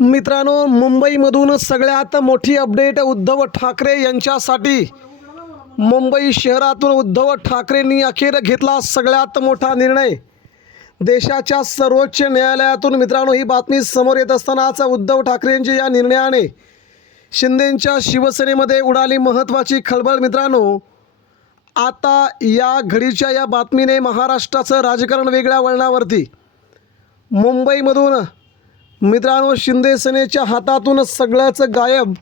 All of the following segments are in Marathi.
मित्रांनो, मुंबईमधून सगळ्यात मोठी अपडेट उद्धव ठाकरे यांच्यासाठी। मुंबई शहरातून उद्धव ठाकरेंनी अखेर घेतला सगळ्यात मोठा निर्णय। देशाच्या सर्वोच्च न्यायालयातून मित्रांनो ही बातमी समोर येत असतानाच उद्धव ठाकरेंच्या या निर्णयाने शिंदेंच्या शिवसेनेमध्ये उडाली महत्त्वाची खळबळ। मित्रांनो, आता या घडीच्या या बातमीने महाराष्ट्राचं राजकारण वेगळ्या वळणावरती। मुंबईमधून मित्रांनो शिंदे सेनेच्या हातातून सगळंच गायब।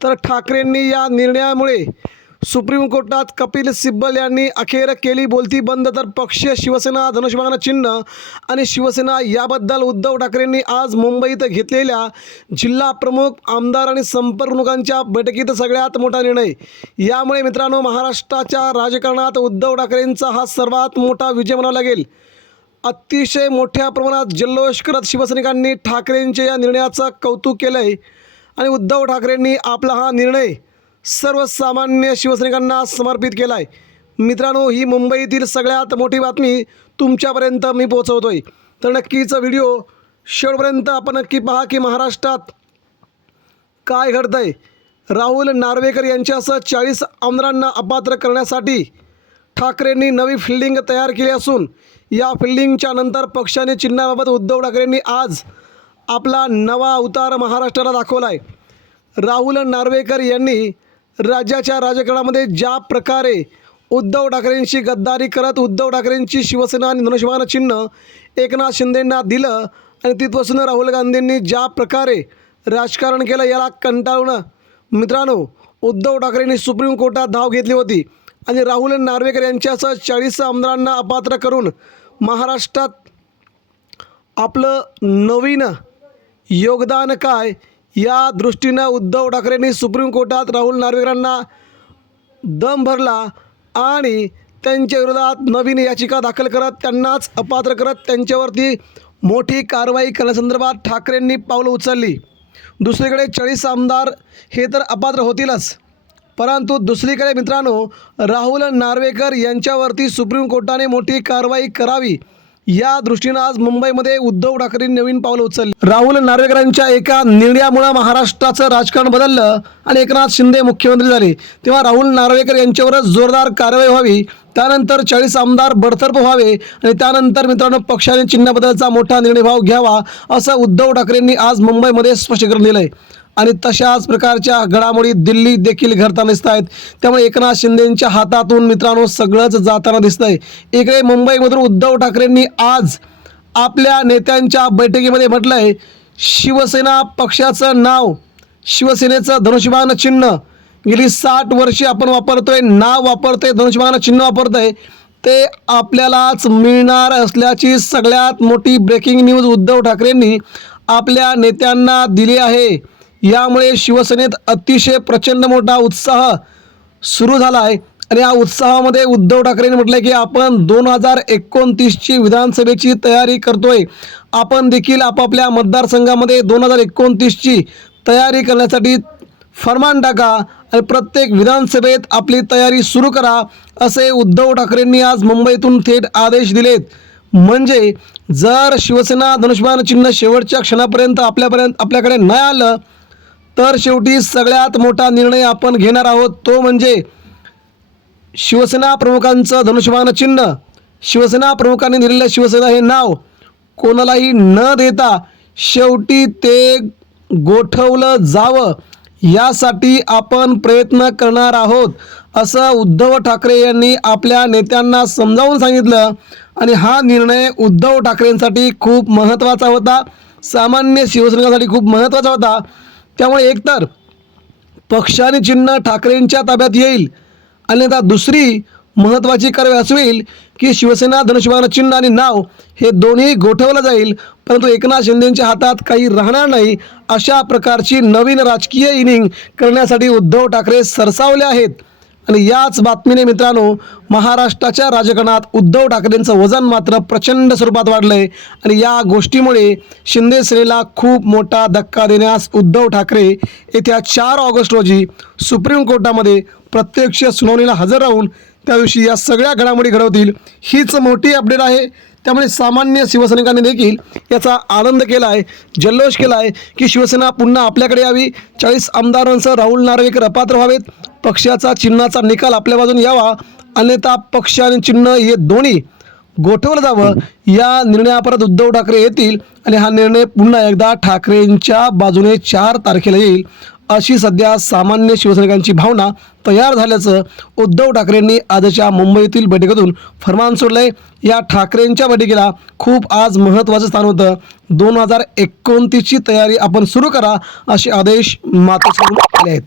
तर ठाकरेंनी या निर्णयामुळे सुप्रीम कोर्टात कपिल सिब्बल यांनी अखेर केली बोलती बंद। तर पक्ष शिवसेना धनुष्यबाण चिन्ह आणि शिवसेना याबद्दल उद्धव ठाकरेंनी आज मुंबईत घेतलेल्या जिल्हा प्रमुख, आमदार आणि संपर्क प्रमुखांच्या बैठकीत सगळ्यात मोठा निर्णय। यामुळे मित्रांनो महाराष्ट्राच्या राजकारणात उद्धव ठाकरेंचा हा सर्वात मोठा विजय म्हणावा लागेल। अतिशय मोठ्या प्रमाणात जल्लोष करत शिवसैनिकांनी ठाकरेंच्या या निर्णयाचं कौतुक केलं आहे आणि उद्धव ठाकरेंनी आपला हा निर्णय सर्वसामान्य शिवसैनिकांना समर्पित केला आहे। मित्रांनो, ही मुंबईतील सगळ्यात मोठी बातमी तुमच्यापर्यंत मी पोहोचवतोय, तर नक्कीच व्हिडिओ शेवटपर्यंत आपण नक्की पहा की महाराष्ट्रात काय घडतंय। राहुल नार्वेकर यांच्यासह 40 आमदारांना अपात्र करण्यासाठी ठाकरेंनी नवी फिल्डिंग तयार केली असून या फिल्डिंगच्या नंतर पक्षाने चिन्हाबाबत उद्धव ठाकरेंनी आज आपला नवा अवतार महाराष्ट्राला दाखवला आहे। राहुल नार्वेकर यांनी राज्याच्या राजकारणामध्ये ज्या प्रकारे उद्धव ठाकरेंशी गद्दारी करत उद्धव ठाकरेंची शिवसेना आणि धनुष्यबाण चिन्ह एकनाथ शिंदेंना दिलं आणि तिथपासून राहुल गांधींनी ज्या प्रकारे राजकारण केलं याला कंटाळून मित्रांनो उद्धव ठाकरेंनी सुप्रीम कोर्टात धाव घेतली होती आणि राहुल नार्वेकर यांच्यासह 40 आमदारांना अपात्र करून महाराष्ट्रात आपलं नवीन योगदान काय या दृष्टीनं उद्धव ठाकरेंनी सुप्रीम कोर्टात राहुल नार्वेकरांना दम भरला आणि त्यांच्या विरोधात नवीन याचिका दाखल करत त्यांनाच अपात्र करत त्यांच्यावरती मोठी कारवाई करण्यासंदर्भात ठाकरेंनी पावलं उचलली। दुसरीकडे 40 आमदार हे तर अपात्र होतीलच, परंतु दुसरीकडे मित्रांनो राहुल नार्वेकर यांच्यावरती सुप्रीम कोर्टाने मोठी कारवाई करावी या दृष्टीनं आज मुंबईमध्ये उद्धव ठाकरेंनी नवीन पावलं उचलली। राहुल नार्वेकरांच्या एका निर्णयामुळे महाराष्ट्राचं राजकारण बदललं आणि एकनाथ शिंदे मुख्यमंत्री झाले, तेव्हा राहुल नार्वेकर यांच्यावरच जोरदार कारवाई व्हावी, त्यानंतर 40 आमदार बडतर्फ व्हावे आणि त्यानंतर मित्रांनो पक्षाने चिन्हाबद्दलचा मोठा निर्णय घ्यावा असं उद्धव ठाकरेंनी आज मुंबईमध्ये स्पष्टीकरण दिलं आहे। आणि तशाच प्रकारच्या घडामोडी दिल्लीत देखील घडताना दिसत आहेत। त्यामुळे एकनाथ शिंदेंच्या हातातून मित्रांनो सगळंच जाताना दिसतंय। इकडे मुंबईमधून उद्धव ठाकरेंनी आज आपल्या नेत्यांच्या बैठकीमध्ये म्हटलं आहे शिवसेना पक्षाचं नाव, शिवसेनेचं धनुष्यबाण चिन्ह गेली 60 वर्षे आपण वापरतोय, नाव वापरतोय, धनुष्यबाण चिन्ह वापरतोय, ते आपल्यालाच मिळणार असल्याची सगळ्यात मोठी ब्रेकिंग न्यूज उद्धव ठाकरेंनी आपल्या नेत्यांना दिली आहे। यामुळे शिवसेनेत अतिशय प्रचंड मोठा उत्साह सुरू झाला आहे आणि या उत्साहामध्ये उद्धव ठाकरेंनी म्हटलं की आपण 2029ची विधानसभेची तयारी करतोय। आपण देखील आपापल्या मतदारसंघामध्ये 2029ची तयारी करण्यासाठी फरमान टाका आणि प्रत्येक विधानसभेत आपली तयारी सुरू करा असे उद्धव ठाकरेंनी आज मुंबईतून थेट आदेश दिलेत। म्हणजे जर शिवसेना धनुष्यबाण चिन्ह शेवटच्या क्षणापर्यंत आपल्याकडे नाही आलं तर शेवटी सगळ्यात मोठा निर्णय आपण घेणार आहोत, तो म्हणजे शिवसेना प्रमुखांचं धनुष्यबाण चिन्ह, शिवसेना प्रमुखांनी दिलेलं शिवसेना हे नाव कोणालाही न देता शेवटी ते गोठवलं जावं यासाठी आपण प्रयत्न करणार आहोत असं उद्धव ठाकरे यांनी आपल्या नेत्यांना समजावून सांगितलं। आणि हा निर्णय उद्धव ठाकरेंसाठी खूप महत्त्वाचा होता, सामान्य शिवसैनिकांसाठी खूप महत्त्वाचा होता। त्यामुळे एकतर पक्षाने चिन्ह ठाकरेंच्या ताब्यात येईल आणि आता दुसरी महत्त्वाची कारवाई अशी होईल की शिवसेना धनुष्यबाण चिन्ह आणि नाव हे दोन्ही गोठवलं जाईल, परंतु एकनाथ शिंदेंच्या हातात काही राहणार नाही। अशा प्रकारची नवीन राजकीय इनिंग करण्यासाठी उद्धव ठाकरे सरसावले आहेत आणि याच बातमीने मित्रांनो महाराष्ट्राच्या राजकारणात उद्धव ठाकरेंचं वजन मात्र प्रचंड स्वरूपात वाढलं आहे आणि या गोष्टीमुळे शिंदे सेनेला खूप मोठा धक्का देण्यास उद्धव ठाकरे येत्या 4 ऑगस्ट रोजी सुप्रीम कोर्टामध्ये प्रत्यक्ष सुनावणीला हजर राहून त्या दिवशी या सगळ्या घडामोडी घडवतील। हीच मोठी अपडेट आहे। त्यामुळे सामान्य शिवसैनिकांनी देखील याचा आनंद केला आहे, जल्लोष केला आहे की शिवसेना पुन्हा आपल्याकडे यावी, 40 आमदारांसह राहुल नार्वेकर अपात्र व्हावेत, पक्षाचा चिन्हाचा निकाल आपल्या बाजूने यावा, अन्यथा पक्ष आणि चिन्ह हे दोन्ही गोठवलं जावं. या निर्णयापर्यंत उद्धव ठाकरे येतील आणि हा निर्णय पुन्हा एकदा ठाकरेंच्या बाजूने 4 तारखेला येईल, अशी सध्या सामान्य शिवसैनिकांची भावना तयार झाल्याचं उद्धव ठाकरेंनी आजच्या मुंबईतील बैठकीतून फरमान सोडलंय. या ठाकरेंच्या बैठकीला खूप आज महत्त्वाचं स्थान होतं. 2029ची तयारी आपण सुरू करा, असे आदेश मातोश्रीकडून आले आहेत.